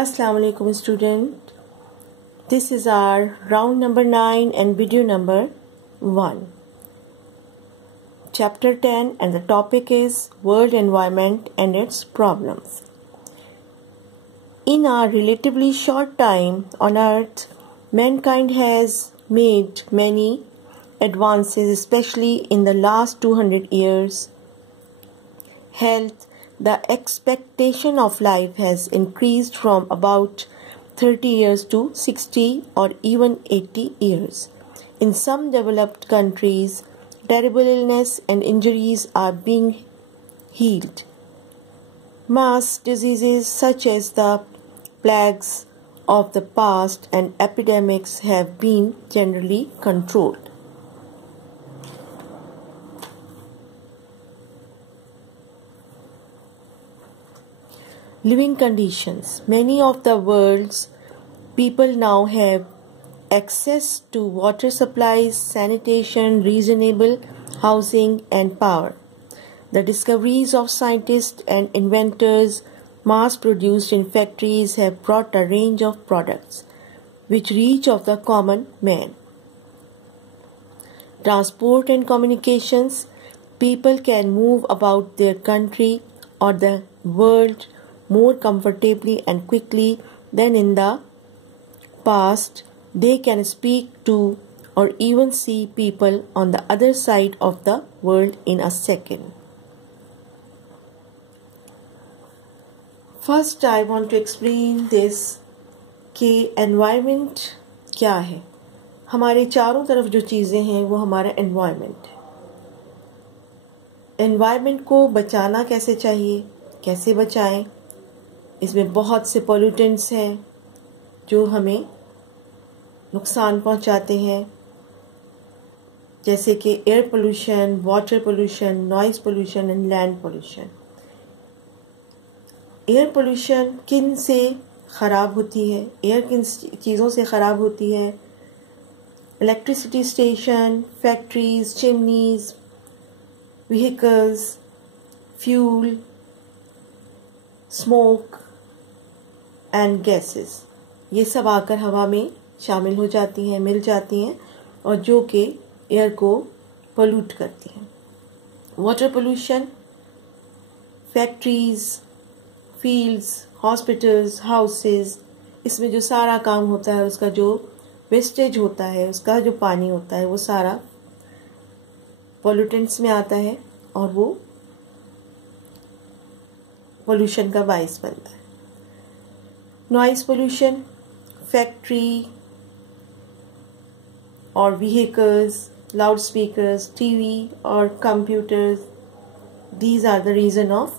Assalamu alaikum student. This is our round number 9 and video number 1. Chapter 10 and the topic is World Environment and its Problems. In our relatively short time on earth, mankind has made many advances, especially in the last 200 years. Health, the expectation of life has increased from about 30 years to 60 or even 80 years. In some developed countries, terrible illness and injuries are being healed. Mass diseases such as the plagues of the past and epidemics have been generally controlled. Living conditions. Many of the world's people now have access to water supplies, sanitation, reasonable housing, and power. The discoveries of scientists and inventors mass-produced in factories have brought a range of products which reach of the common man. Transport and communications. People can move about their country or the world more comfortably and quickly than in the past. They can speak to or even see people on the other side of the world in a second. First, I want to explain this कि environment क्या है. हमारे चारों तरफ जो चीज़ें हैं वो हमारा environment है. Environment को बचाना कैसे चाहिए, कैसे बचाएं. इसमें बहुत से पोल्यूटेंट्स हैं जो हमें नुकसान पहुंचाते हैं, जैसे कि air pollution, water pollution, noise pollution and land pollution. Air pollution किन से ख़राब होती है, एयर किन चीज़ों से ख़राब होती है. Electricity station, factories, chimneys, vehicles, fuel, smoke and gases, ये सब आकर हवा में शामिल हो जाती हैं, मिल जाती हैं और जो कि एयर को पोल्यूट करती हैं. Water pollution, factories, fields, hospitals, houses, इसमें जो सारा काम होता है, उसका जो वेस्टेज होता है, उसका जो पानी होता है, वो सारा पोल्यूटेंट्स में आता है और वो पोल्यूशन का बायस बनता है. नॉइज़ पोल्यूशन, फैक्ट्री और व्हीकल्स, लाउड स्पीकर्स, टीवी और computers, these are the reason of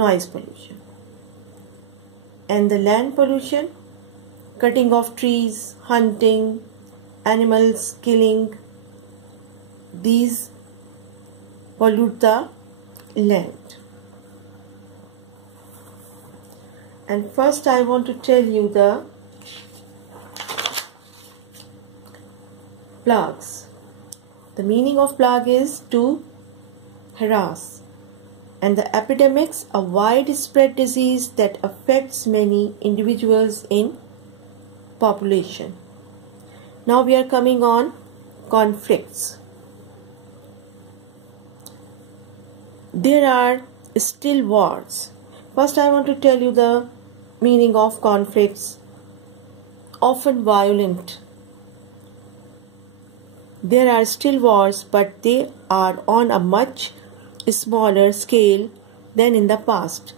noise pollution. And the land pollution, cutting of trees, hunting, animals killing, these pollute the land. And first I want to tell you the plagues. The meaning of plague is to harass, and the epidemics, a widespread disease that affects many individuals in population. Now we are coming on conflicts. There are still wars. First I want to tell you the meaning of conflicts. Often violent. There are still wars, but they are on a much smaller scale than in the past.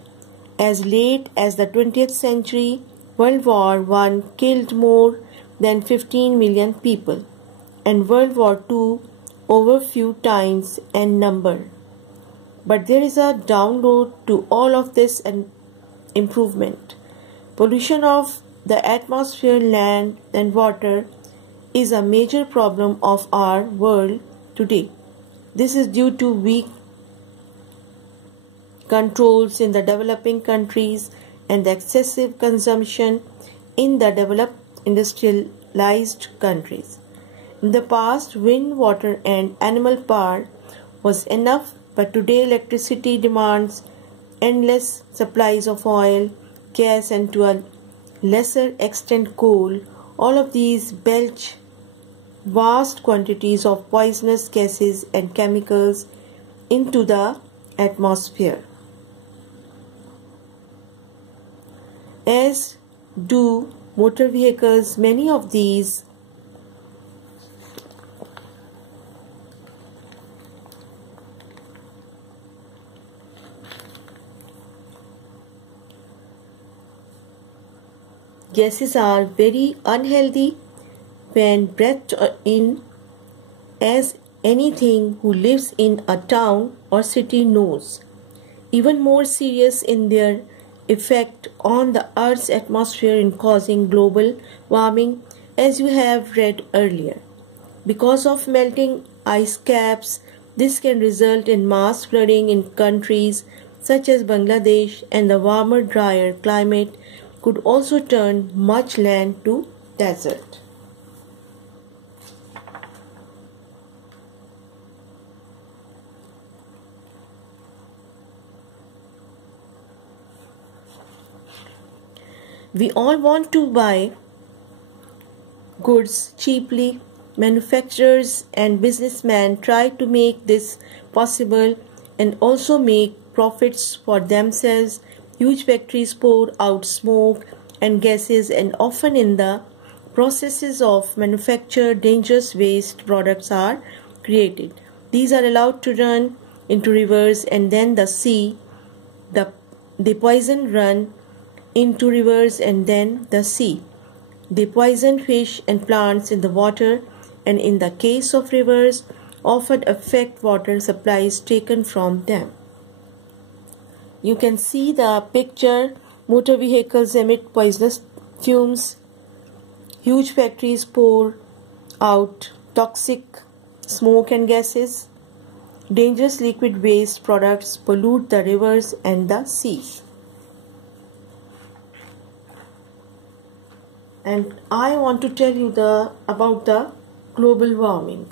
As late as the 20th century, World War I killed more than 15 million people, and World War II over few times in number. But there is a downroad to all of this and improvement. Pollution of the atmosphere, land and water is a major problem of our world today. This is due to weak controls in the developing countries and the excessive consumption in the developed industrialized countries. In the past, wind, water and animal power was enough, but today electricity demands endless supplies of oil, gas and to a lesser extent coal, all of these belch vast quantities of poisonous gases and chemicals into the atmosphere, as do motor vehicles. Many of these gases are very unhealthy when breathed in, as anything who lives in a town or city knows. Even more serious in their effect on the Earth's atmosphere in causing global warming, as you have read earlier. Because of melting ice caps, this can result in mass flooding in countries such as Bangladesh, and the warmer, drier climate could also turn much land to desert. We all want to buy goods cheaply. Manufacturers and businessmen try to make this possible and also make profits for themselves. Huge factories pour out smoke and gases, and often in the processes of manufacture, dangerous waste products are created. These are allowed to run into rivers and then the sea. The poison run into rivers and then the sea. They poison fish and plants in the water, and in the case of rivers, often affect water supplies taken from them. You can see the picture. Motor vehicles emit poisonous fumes. Huge factories pour out toxic smoke and gases. Dangerous liquid waste products pollute the rivers and the seas. And I want to tell you about the global warming,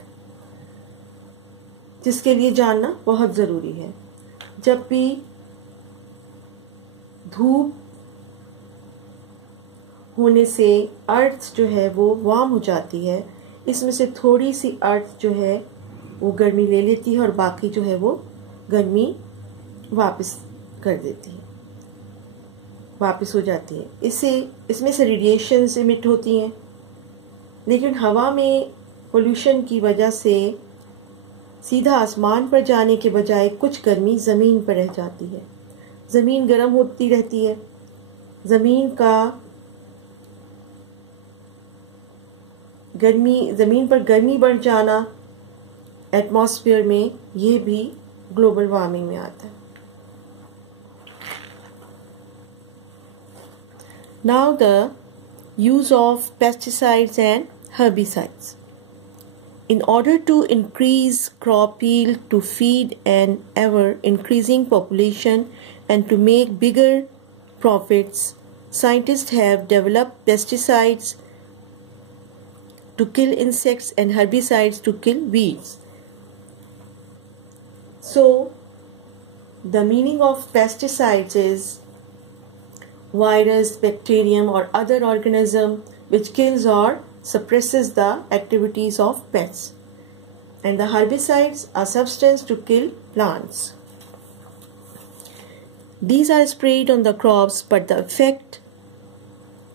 जिसके लिए जानना बहुत ज़रूरी है. जब भी धूप होने से अर्थ जो है वो वार्म हो जाती है, इसमें से थोड़ी सी अर्थ जो है वो गर्मी ले लेती है और बाकी जो है वो गर्मी वापस कर देती है, वापस हो जाती है. इसमें से रेडिएशंस इमिट होती हैं, लेकिन हवा में पोल्यूशन की वजह से सीधा आसमान पर जाने के बजाय कुछ गर्मी ज़मीन पर रह जाती है. ज़मीन गर्म होती रहती है. ज़मीन पर गर्मी बढ़ जाना एटमॉस्फेयर में, ये भी ग्लोबल वार्मिंग में आता है. Now the use of pesticides and herbicides. In order to increase crop yield to feed an ever increasing population and to make bigger profits, scientists have developed pesticides to kill insects and herbicides to kill weeds. So, the meaning of pesticides is virus, bacterium or other organism which kills or suppresses the activities of pests. And the herbicides are substance to kill plants. These are sprayed on the crops, but the effect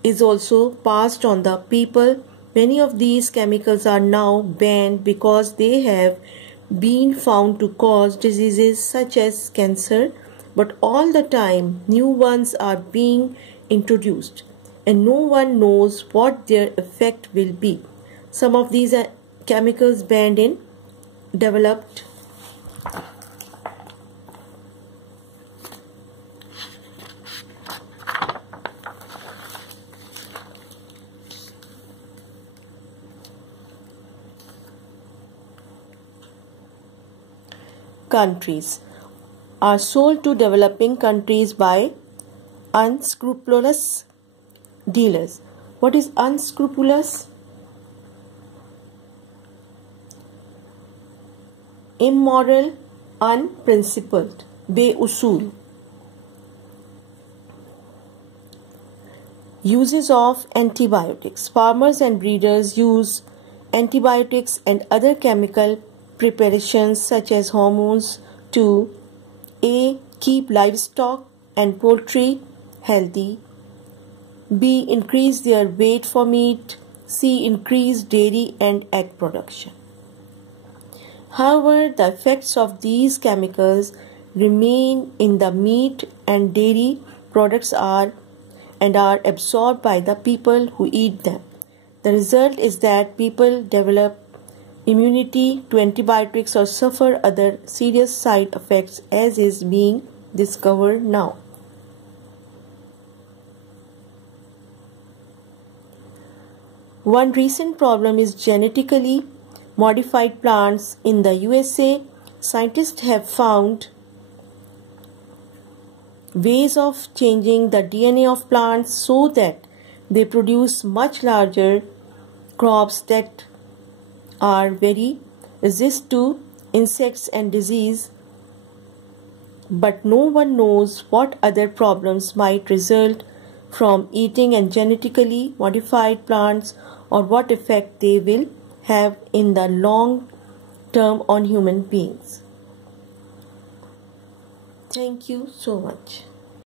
is also passed on the people. Many of these chemicals are now banned because they have been found to cause diseases such as cancer, but all the time new ones are being introduced and no one knows what their effect will be. Some of these chemicals banned in developed countries are sold to developing countries by unscrupulous dealers. What is unscrupulous? Immoral, unprincipled, बेउसूल. Uses of antibiotics. Farmers and breeders use antibiotics and other chemical preparations such as hormones to A. Keep livestock and poultry healthy, B. Increase their weight for meat, C. Increase dairy and egg production. However, the effects of these chemicals remain in the meat and dairy products are absorbed by the people who eat them. The result is that people develop immunity to antibiotics or suffer other serious side effects, as is being discovered now. One recent problem is genetically modified plants. In the USA, scientists have found ways of changing the DNA of plants so that they produce much larger crops that are very resistant to insects and disease, but no one knows what other problems might result from eating and genetically modified plants or what effect they will have in the long term on human beings. Thank you so much.